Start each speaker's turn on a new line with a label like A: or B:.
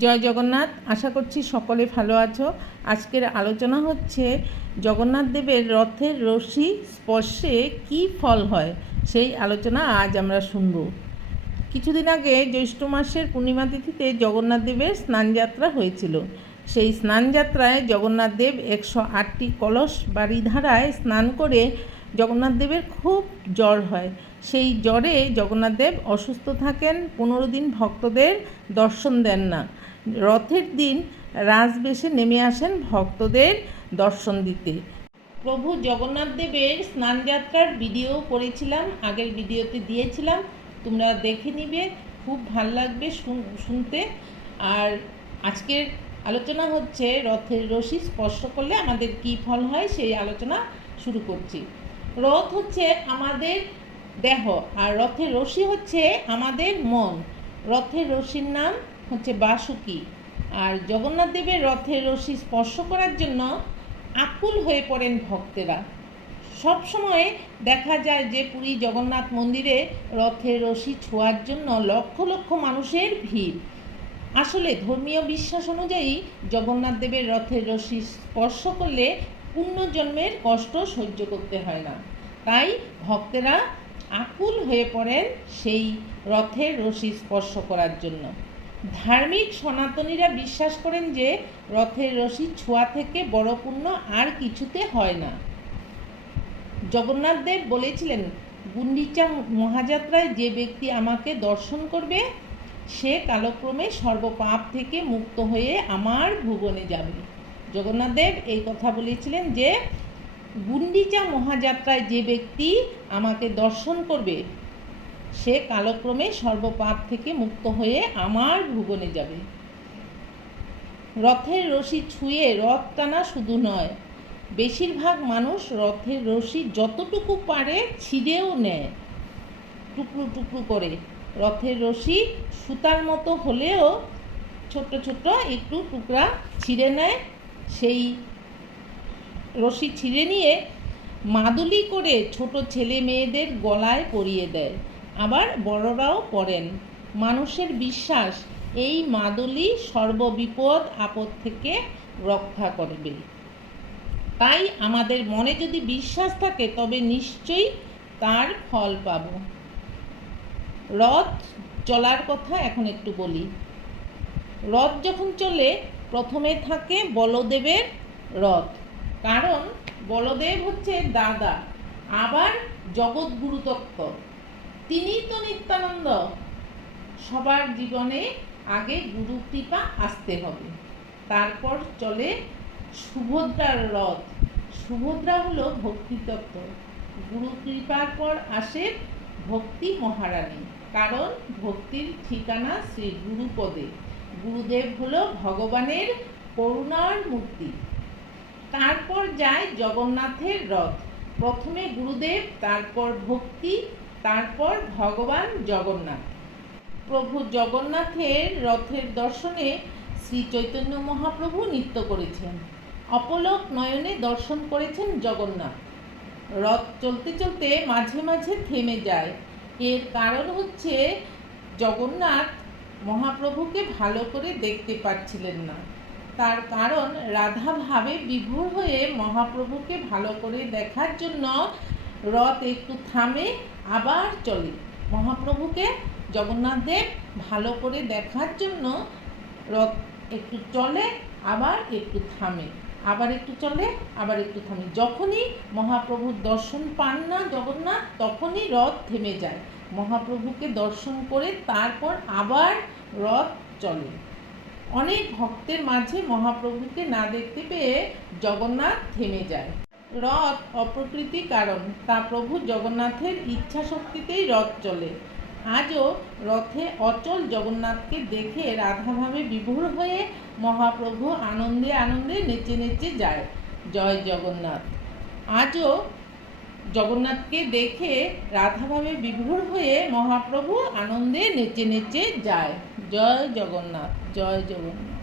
A: জয় জগন্নাথ, আশা করছি সকলে ভালো আছো। আজকের আলোচনা হচ্ছে জগন্নাথ দেবের রথের রশি স্পর্শে কি ফল হয়? সেই আলোচনা আজ আমরা শুনব। কিছুদিন আগে জ্যৈষ্ঠ মাসের পূর্ণিমা তিথিতে জগন্নাথ দেবের স্নানযাত্রা হয়েছিল। সেই স্নানযাত্রায় জগন্নাথ দেব একশো আটটি কলস বাড়িধারায় স্নান করে জগন্নাথ দেবের খুব জ্বর হয়। সেই জ্বরে জগন্নাথ দেব অসুস্থ থাকেন, পনেরো দিন ভক্তদের দর্শন দেন না। রথের দিন রাজবেশে নেমে আসেন ভক্তদের দর্শন দিতে। প্রভু জগন্নাথ দেবের স্নানযাত্রার ভিডিও করেছিলাম, আগের ভিডিওতে দিয়েছিলাম। তোমরা দেখে নিবে, খুব ভালো লাগবে শুনতে। আর আজকের আলোচনা হচ্ছে রথের রশি স্পর্শ করলে আমাদের কি ফল হয় সেই আলোচনা শুরু করছি। রথ হচ্ছে আমাদের দেহ, আর রথের রশি হচ্ছে আমাদের মন। রথের রশির নাম হচ্ছে বাসুকি। আর জগন্নাথ দেবের রথের রশি স্পর্শ করার জন্য আকুল হয়ে পড়েন ভক্তেরা। সব সময় দেখা যায় যে পুরী জগন্নাথ মন্দিরে রথের রশি ছোঁয়ার জন্য লক্ষ লক্ষ মানুষের ভিড়। আসলে ধর্মীয় বিশ্বাস অনুযায়ী জগন্নাথ দেবের রথের রশি স্পর্শ করলে পুণ্যজন্মের কষ্ট সহ্য করতে হয় না। তাই ভক্তেরা আকুল হয়ে পড়েন সেই রথের রশি স্পর্শ করার জন্য। ধার্মিক সনাতনীরা বিশ্বাস করেন যে রথের রশি ছোঁয়া থেকে বড় পুণ্য আর কিছুতে হয় না। জগন্নাথ দেব বলেছিলেন, গুন্ডিচা মহাযাত্রায় যে ব্যক্তি আমাকে দর্শন করবে, সে কালক্রমে সর্বপাপ থেকে মুক্ত হয়ে আমার ভুবনে যাবে। জগন্নাথ দেব এই কথা বলেছিলেন যে, গুন্ডিচা মহাযাত্রায় যে ব্যক্তি আমাকে দর্শন করবে, সে কালক্রমে সর্বপাপ থেকে মুক্ত হয়ে আমার ভুবনে যাবে। রথের রশি ছুঁয়ে রথ টানা শুধু নয়, বেশিরভাগ মানুষ রথের রশি যতটুকু পারে ছিঁড়েও নেয়। টুকরো টুকরো করে রথের রশি সুতার মতো হলেও ছোট্ট ছোট্ট একটু টুকরা ছিঁড়ে নেয়। সেই রশি ছিঁড়ে নিয়ে মাদুলি করে ছোট ছেলে মেয়েদের গলায় পরিয়ে দেয়। আবার বড়রাও পড়েন। মানুষের বিশ্বাস, এই মাদুলি সর্ববিপদ আপদ থেকে রক্ষা করবে। তাই আমাদের মনে যদি বিশ্বাস থাকে, তবে নিশ্চয়ই তার ফল পাব। রথ চলার কথা এখন একটু বলি। রথ যখন চলে প্রথমে থাকে বলদেবের রথ। কারণ বলদেব হচ্ছে দাদা, আবার জগৎগুরু তত্ত্ব। তিনিই তো নিত্যানন্দ। সবার জীবনে আগে গুরু কৃপা আসতে হবে। তারপর চলে সুভদ্রার রথ। সুভদ্রা হলো ভক্তিতত্ত্ব। গুরু কৃপার পর আসে ভক্তি মহারানী। কারণ ভক্তির ঠিকানা শ্রী গুরুপদে। গুরুদেব হলো ভগবানের করুণার মূর্তি। তারপর যায় জগন্নাথের রথ। প্রথমে গুরুদেব, তারপর ভক্তি, তারপর ভগবান জগন্নাথ। প্রভু জগন্নাথের রথের দর্শনে শ্রী চৈতন্য মহাপ্রভু নৃত্য করেছেন। অপলক নয়নে দর্শন করেছেন জগন্নাথ। রথ চলতে চলতে মাঝে মাঝে থেমে যায়। এর কারণ হচ্ছে, জগন্নাথ মহাপ্রভুকে ভালো করে দেখতে পাচ্ছিলেন না। তার কারণ রাধা ভাবে বিভোর হয়ে মহাপ্রভুকে ভালো করে দেখার জন্য রথ একটু থামে, আবার চলে। মহাপ্রভুকে জগন্নাথ দেব ভালো করে দেখার জন্য রথ একটু চলে, আবার একটু থামে। আবার একটু চলে, আবার একটু থামে। যখনই মহাপ্রভুর দর্শন পান না জগন্নাথ, তখনই রথ থেমে যায়। মহাপ্রভুকে দর্শন করে তারপর আবার রথ চলে। অনেক ভক্তের মাঝে মহাপ্রভুকে না দেখতে পেয়ে জগন্নাথ থেমে যায়। রথ অপ্রকৃতি কারণ, তা প্রভু জগন্নাথের ইচ্ছা শক্তিতেই রথ চলে। আজও রথে অচল জগন্নাথকে দেখে রাধাভাবে বিভোর হয়ে মহাপ্রভু আনন্দে আনন্দে নেচে নেচে যায়। জয় জগন্নাথ। আজও জগন্নাথকে দেখে রাধাভাবে বিভোর হয়ে মহাপ্রভু আনন্দে নেচে নেচে যায়। জয় জগন্নাথ জয় জগন্নাথ।